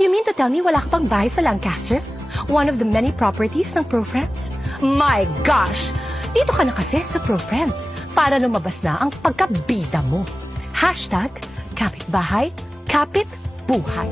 You mean to tell me wala ka pang bahay sa Lancaster? One of the many properties ng Pro My gosh! Dito ka na kasi sa Pro para lumabas na ang pagkabida mo. Hashtag kapitbahay, kapit buhay.